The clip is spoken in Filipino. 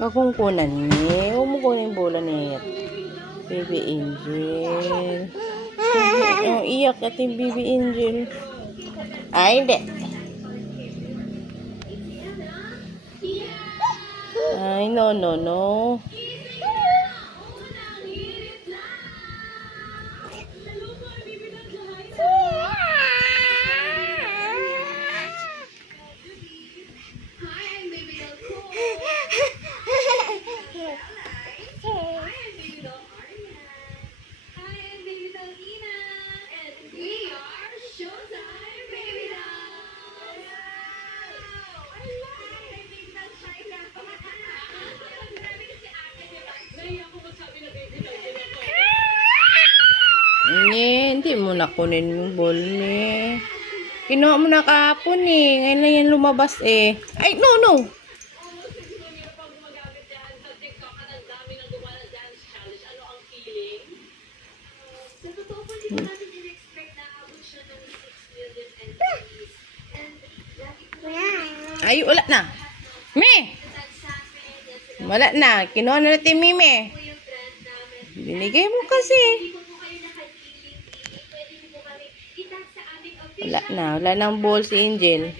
Huwag mong kunan ni. Huwag mo kunin yung bola ni Baby Angel. Oh, iyak at yung Baby Angel. Ay, hindi. Ay, no, no, no. Hindi mo na kunin yung ball ni. Kinuha mo na kahapon eh. Ngayon lang yan lumabas eh. Ay, no, no. Ay, wala na. Me! Wala na. Kinuha na natin Mime. Binigay mo kasi. Wala na. Wala nang ball si Angel.